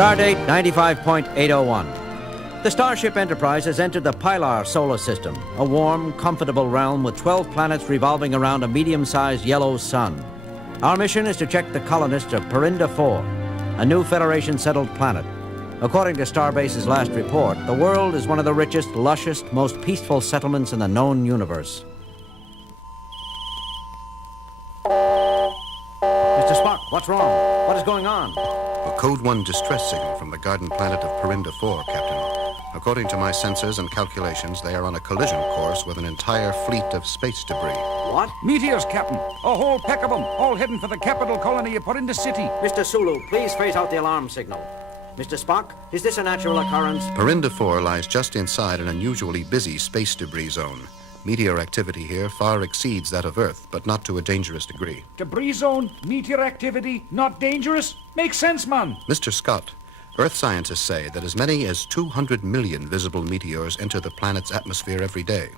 Stardate 95.801. The Starship Enterprise has entered the Pilar solar system, a warm, comfortable realm with 12 planets revolving around a medium-sized yellow sun. Our mission is to check the colonists of Perinda 4, a new Federation-settled planet. According to Starbase's last report, the world is one of the richest, lushest, most peaceful settlements in the known universe. Mr. Spock, what's wrong? What is going on? A Code 1 distress signal from the garden planet of Perinda 4, Captain. According to my sensors and calculations, they are on a collision course with an entire fleet of space debris. What? Meteors, Captain. A whole pack of them, all heading for the capital colony of Perinda City. Mr. Sulu, please phase out the alarm signal. Mr. Spock, is this a natural occurrence? Perinda 4 lies just inside an unusually busy space debris zone. Meteor activity here far exceeds that of Earth, but not to a dangerous degree. Debris zone, meteor activity, not dangerous? Makes sense, man. Mr. Scott, Earth scientists say that as many as 200 million visible meteors enter the planet's atmosphere every day.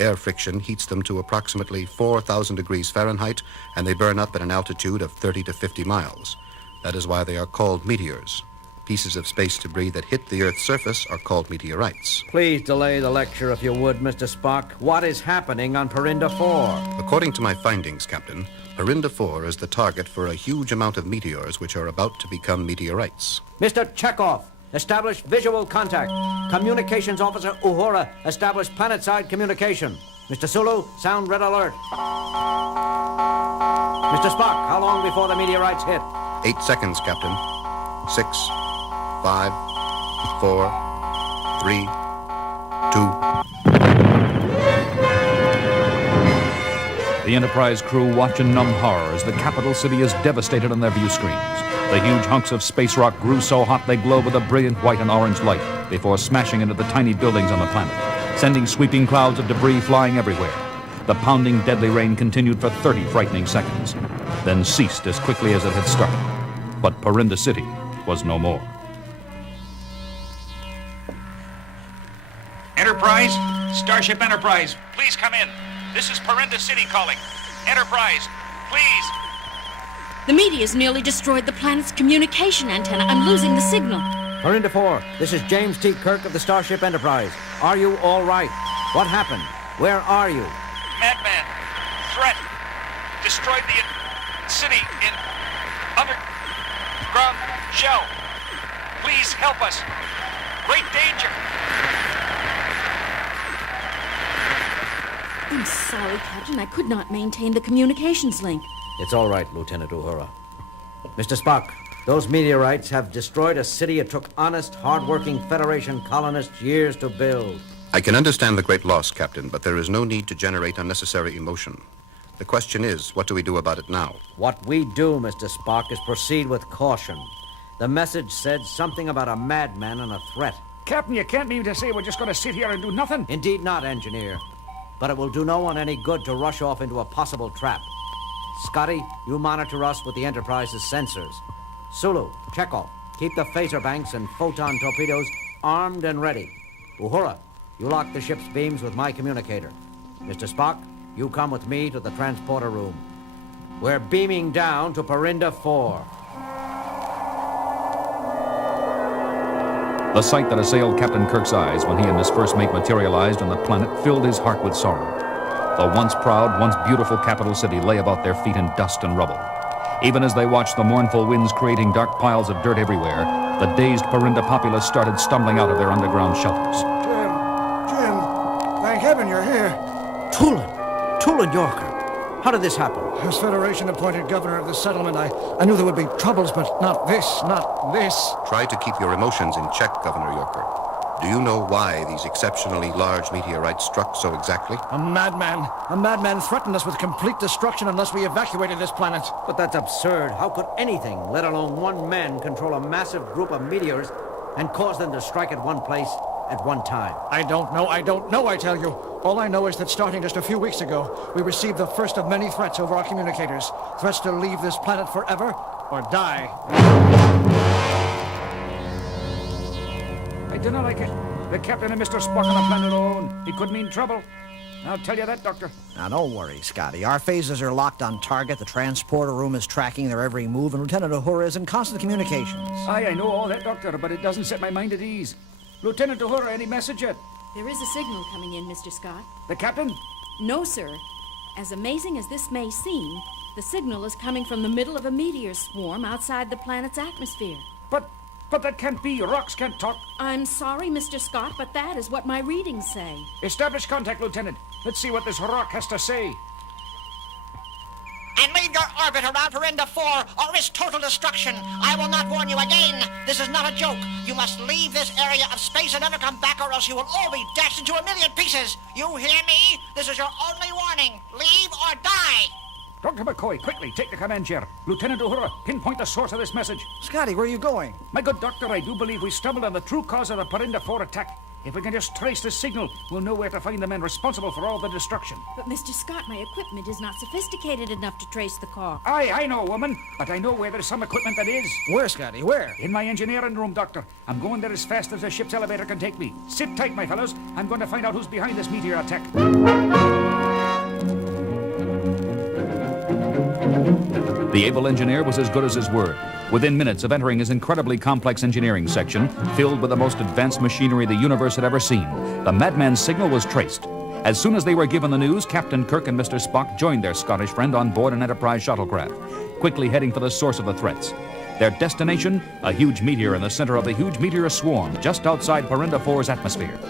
Air friction heats them to approximately 4,000 degrees Fahrenheit, and they burn up at an altitude of 30 to 50 miles. That is why they are called meteors. Pieces of space debris that hit the Earth's surface are called meteorites. Please delay the lecture if you would, Mr. Spock. What is happening on Perinda 4? According to my findings, Captain, Perinda 4 is the target for a huge amount of meteors which are about to become meteorites. Mr. Chekhov, establish visual contact. Communications Officer Uhura, establish planet-side communication. Mr. Sulu, sound red alert. Mr. Spock, how long before the meteorites hit? 8 seconds, Captain. 6, 5, 4, 3, 2. The Enterprise crew watch in numb horror as the capital city is devastated on their view screens. The huge hunks of space rock grew so hot they glow with a brilliant white and orange light before smashing into the tiny buildings on the planet, sending sweeping clouds of debris flying everywhere. The pounding, deadly rain continued for 30 frightening seconds, then ceased as quickly as it had started. But Perinda City was no more. Enterprise? Starship Enterprise, please come in. This is Perinda City calling. Enterprise, please. The meteors nearly destroyed the planet's communication antenna. I'm losing the signal. Perinda 4, this is James T. Kirk of the Starship Enterprise. Are you all right? What happened? Where are you? Madman. Threat. Destroyed the city in underground shell. Please help us. Great danger. I'm sorry, Captain. I could not maintain the communications link. It's all right, Lieutenant Uhura. Mr. Spock, those meteorites have destroyed a city it took honest, hard-working Federation colonists years to build. I can understand the great loss, Captain, but there is no need to generate unnecessary emotion. The question is, what do we do about it now? What we do, Mr. Spock, is proceed with caution. The message said something about a madman and a threat. Captain, you can't mean to say we're just going to sit here and do nothing? Indeed not, Engineer. But it will do no one any good to rush off into a possible trap. Scotty, you monitor us with the Enterprise's sensors. Sulu, Chekhov, keep the phaser banks and photon torpedoes armed and ready. Uhura, you lock the ship's beams with my communicator. Mr. Spock, you come with me to the transporter room. We're beaming down to Perinda 4. The sight that assailed Captain Kirk's eyes when he and his first mate materialized on the planet filled his heart with sorrow. The once proud, once beautiful capital city lay about their feet in dust and rubble. Even as they watched the mournful winds creating dark piles of dirt everywhere, the dazed Perinda populace started stumbling out of their underground shelters. Jim, thank heaven you're here. Tulin Yorker. How did this happen? As Federation-appointed governor of the settlement, I knew there would be troubles, but not this. Try to keep your emotions in check, Governor Yorker. Do you know why these exceptionally large meteorites struck so exactly? A madman threatened us with complete destruction unless we evacuated this planet. But that's absurd. How could anything, let alone one man, control a massive group of meteors and cause them to strike at one place at one time? I don't know, I tell you. All I know is that starting just a few weeks ago, we received the first of many threats over our communicators. Threats to leave this planet forever or die. I do not like it. The captain and Mr. Spock on a planet alone. It could mean trouble. I'll tell you that, Doctor. Now, don't worry, Scotty. Our phasers are locked on target, the transporter room is tracking their every move, and Lieutenant Uhura is in constant communications. Aye, I know all that, Doctor, but it doesn't set my mind at ease. Lieutenant Uhura, any message yet? There is a signal coming in, Mr. Scott. The captain? No, sir. As amazing as this may seem, the signal is coming from the middle of a meteor swarm outside the planet's atmosphere. But that can't be. Rocks can't talk. I'm sorry, Mr. Scott, but that is what my readings say. Establish contact, Lieutenant. Let's see what this rock has to say. And leave your orbit around Perinda 4 or risk total destruction. I will not warn you again. This is not a joke. You must leave this area of space and never come back, or else you will all be dashed into a million pieces. You hear me? This is your only warning. Leave or die. Dr. McCoy, quickly, take the command chair. Lieutenant Uhura, pinpoint the source of this message. Scotty, where are you going? My good doctor, I do believe we stumbled on the true cause of the Perinda 4 attack. If we can just trace the signal, we'll know where to find the men responsible for all the destruction. But, Mr. Scott, my equipment is not sophisticated enough to trace the car. Aye, I know, woman, but I know where there's some equipment that is. Where, Scotty, where? In my engineering room, Doctor. I'm going there as fast as the ship's elevator can take me. Sit tight, my fellows. I'm going to find out who's behind this meteor attack. The able engineer was as good as his word. Within minutes of entering his incredibly complex engineering section, filled with the most advanced machinery the universe had ever seen, the madman's signal was traced. As soon as they were given the news, Captain Kirk and Mr. Spock joined their Scottish friend on board an Enterprise shuttlecraft, quickly heading for the source of the threats. Their destination, a huge meteor in the center of the huge meteor swarm just outside Perinda 4's atmosphere.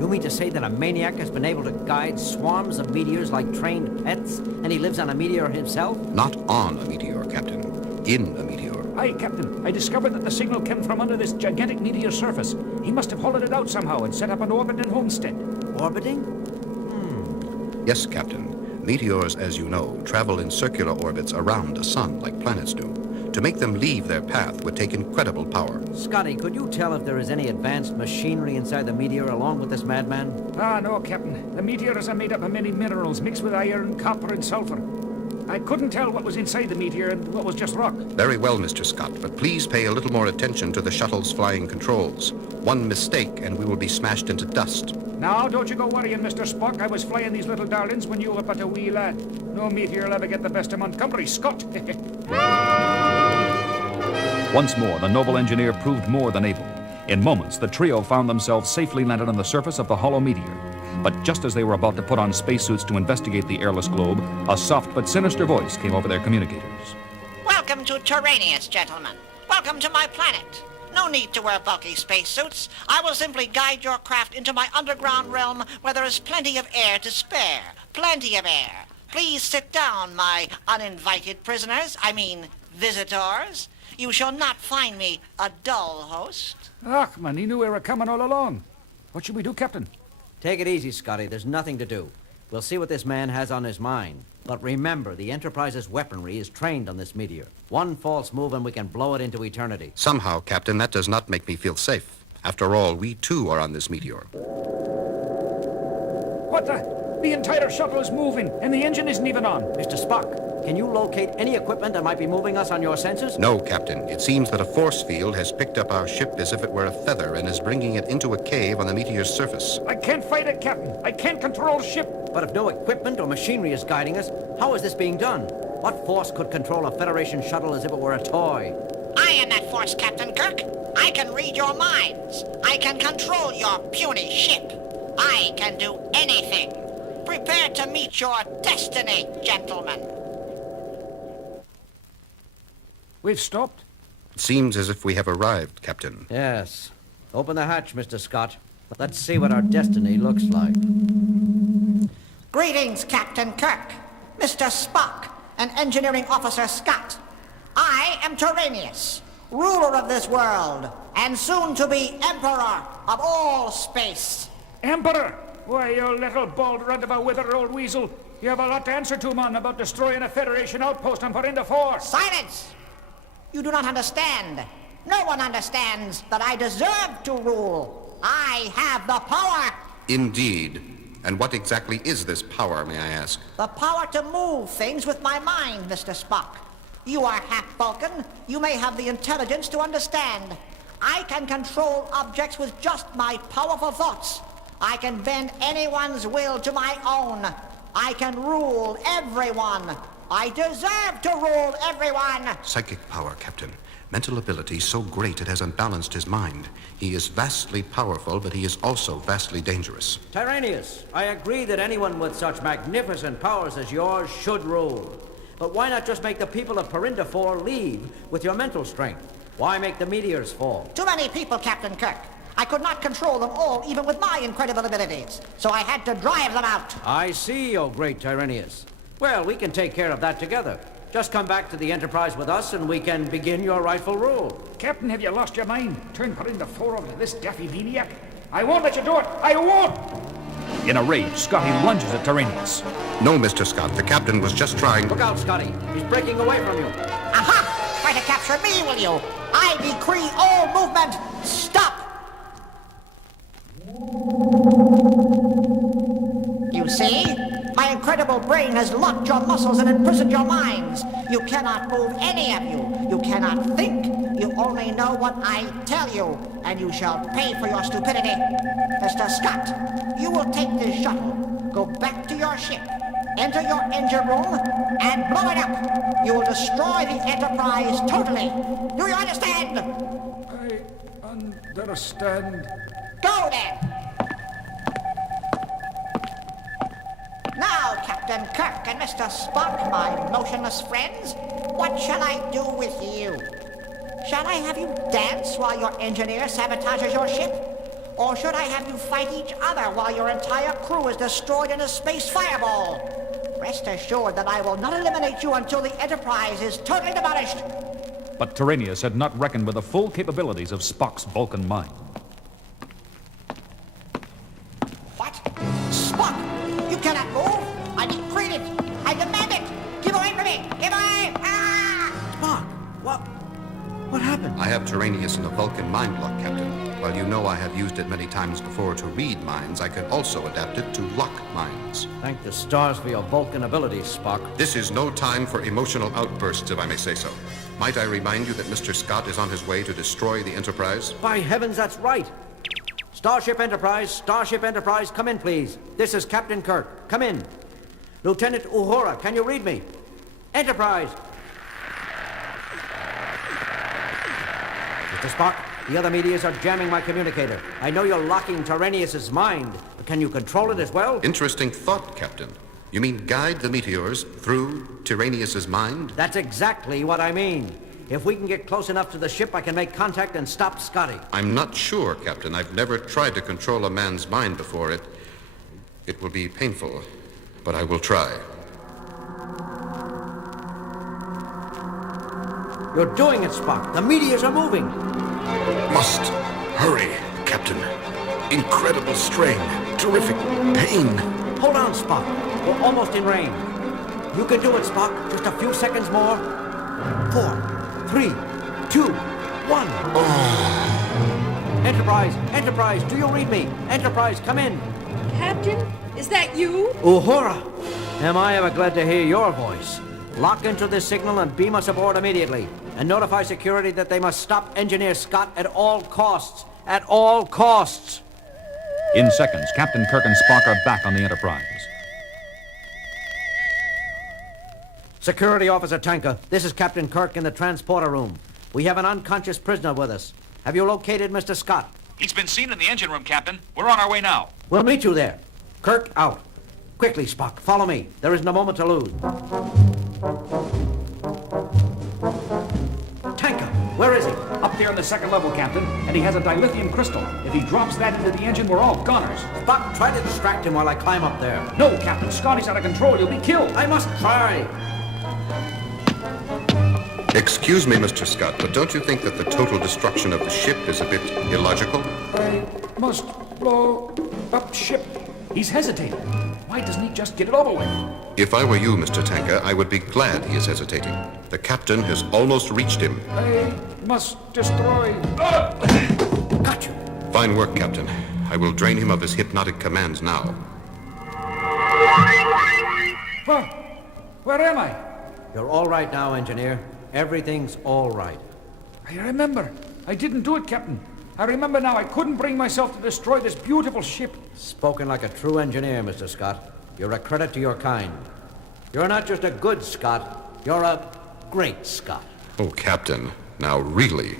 You mean to say that a maniac has been able to guide swarms of meteors like trained pets, and he lives on a meteor himself? Not on a meteor, Captain. In a meteor. Aye, Captain. I discovered that the signal came from under this gigantic meteor surface. He must have hollowed it out somehow and set up an orbit in Homestead. Orbiting? Yes, Captain. Meteors, as you know, travel in circular orbits around a sun like planets do. To make them leave their path would take incredible power. Scotty, could you tell if there is any advanced machinery inside the meteor along with this madman? Ah, no, Captain. The meteors are made up of many minerals mixed with iron, copper, and sulfur. I couldn't tell what was inside the meteor and what was just rock. Very well, Mr. Scott, but please pay a little more attention to the shuttle's flying controls. One mistake and we will be smashed into dust. Now, don't you go worrying, Mr. Spock. I was flying these little darlings when you were but a wee lad. No meteor will ever get the best of Montgomery, Scott. Once more, the noble engineer proved more than able. In moments, the trio found themselves safely landed on the surface of the hollow meteor. But just as they were about to put on spacesuits to investigate the airless globe, a soft but sinister voice came over their communicators. Welcome to Terranius, gentlemen. Welcome to my planet. No need to wear bulky spacesuits. I will simply guide your craft into my underground realm where there is plenty of air to spare. Plenty of air. Please sit down, my uninvited prisoners. I mean, visitors. You shall not find me a dull host. Ach, man, he knew we were coming all along. What should we do, Captain? Take it easy, Scotty. There's nothing to do. We'll see what this man has on his mind. But remember, the Enterprise's weaponry is trained on this meteor. One false move and we can blow it into eternity. Somehow, Captain, that does not make me feel safe. After all, we too are on this meteor. What the? The entire shuttle is moving, and the engine isn't even on. Mr. Spock, can you locate any equipment that might be moving us on your sensors? No, Captain. It seems that a force field has picked up our ship as if it were a feather and is bringing it into a cave on the meteor's surface. I can't fight it, Captain. I can't control the ship. But if no equipment or machinery is guiding us, how is this being done? What force could control a Federation shuttle as if it were a toy? I am that force, Captain Kirk. I can read your minds. I can control your puny ship. I can do anything. Prepare to meet your destiny, gentlemen. We've stopped. It seems as if we have arrived, Captain. Yes. Open the hatch, Mr. Scott. Let's see what our destiny looks like. Greetings, Captain Kirk, Mr. Spock, and Engineering Officer Scott. I am Terranius, ruler of this world, and soon to be Emperor of all space. Emperor! Why, you little bald runt of a withered old weasel. You have a lot to answer to, man, about destroying a Federation outpost on Perinda 4. Silence! You do not understand. No one understands that I deserve to rule. I have the power. Indeed. And what exactly is this power, may I ask? The power to move things with my mind, Mr. Spock. You are half Vulcan. You may have the intelligence to understand. I can control objects with just my powerful thoughts. I can bend anyone's will to my own. I can rule everyone. I deserve to rule everyone. Psychic power, Captain. Mental ability so great it has unbalanced his mind. He is vastly powerful, but he is also vastly dangerous. Tyranius, I agree that anyone with such magnificent powers as yours should rule. But why not just make the people of Perinda 4 leave with your mental strength? Why make the meteors fall? Too many people, Captain Kirk. I could not control them all, even with my incredible abilities. So I had to drive them out. I see, O great Tyranius. Well, we can take care of that together. Just come back to the Enterprise with us and we can begin your rightful rule. Captain, have you lost your mind? Turn Perinda 4 over to this daffy maniac? I won't let you do it! I won't! In a rage, Scotty lunges at Tyranius. No, Mr. Scott. The captain was just trying... Look out, Scotty. He's breaking away from you. Aha! Try to capture me, will you? I decree all movement. Stop! You see? My incredible brain has locked your muscles and imprisoned your minds. You cannot move, any of you. You cannot think. You only know what I tell you, and you shall pay for your stupidity. Mr. Scott, you will take this shuttle, go back to your ship, enter your engine room, and blow it up. You will destroy the Enterprise totally. Do you understand? I understand. Go then! Now, Captain Kirk and Mr. Spock, my motionless friends, what shall I do with you? Shall I have you dance while your engineer sabotages your ship? Or should I have you fight each other while your entire crew is destroyed in a space fireball? Rest assured that I will not eliminate you until the Enterprise is totally demolished. But Tyranius had not reckoned with the full capabilities of Spock's Vulcan mind. What? Spock! You cannot move! I decree it! I demand it! Give away from me! Give away! Ah! Spock, what happened? I have Tyranius in a Vulcan mind lock, Captain. While you know I have used it many times before to read minds, I can also adapt it to lock minds. Thank the stars for your Vulcan abilities, Spock. This is no time for emotional outbursts, if I may say so. Might I remind you that Mr. Scott is on his way to destroy the Enterprise? By heavens, that's right. Starship Enterprise, come in, please. This is Captain Kirk. Come in. Lieutenant Uhura, can you read me? Enterprise. Mr. Spock, the other meteors are jamming my communicator. I know you're locking Tyranius' mind, but can you control it as well? Interesting thought, Captain. You mean guide the meteors through Tyranius' mind? That's exactly what I mean. If we can get close enough to the ship, I can make contact and stop Scotty. I'm not sure, Captain. I've never tried to control a man's mind before. It will be painful, but I will try. You're doing it, Spock. The meteors are moving. Must hurry, Captain. Incredible strain. Terrific pain. Hold on, Spock. We're almost in range. You can do it, Spock. Just a few seconds more. 4, 3, 2, 1. Enterprise, do you read me? Enterprise, come in. Captain, is that you? Uhura, am I ever glad to hear your voice. Lock into this signal and beam us aboard immediately. And notify security that they must stop Engineer Scott at all costs. At all costs. In seconds, Captain Kirk and Spock are back on the Enterprise. Security Officer Tanker, this is Captain Kirk in the transporter room. We have an unconscious prisoner with us. Have you located Mr. Scott? He's been seen in the engine room, Captain. We're on our way now. We'll meet you there. Kirk, out. Quickly, Spock, follow me. There isn't a moment to lose. Tanker, where is he? Up there on the second level, Captain, and he has a dilithium crystal. If he drops that into the engine, we're all goners. Spock, try to distract him while I climb up there. No, Captain, Scotty's out of control. You'll be killed. I must try. Excuse me, Mr. Scott, but don't you think that the total destruction of the ship is a bit illogical? I must blow up ship. He's hesitating. Why doesn't he just get it over with? If I were you, Mr. Tanker, I would be glad he is hesitating. The captain has almost reached him. I must destroy... Got you. Fine work, Captain. I will drain him of his hypnotic commands now. Where am I? You're all right now, engineer. Everything's all right. I remember. I didn't do it, Captain. I remember now I couldn't bring myself to destroy this beautiful ship. Spoken like a true engineer, Mr. Scott. You're a credit to your kind. You're not just a good Scot, you're a great Scot. Oh, Captain, now really.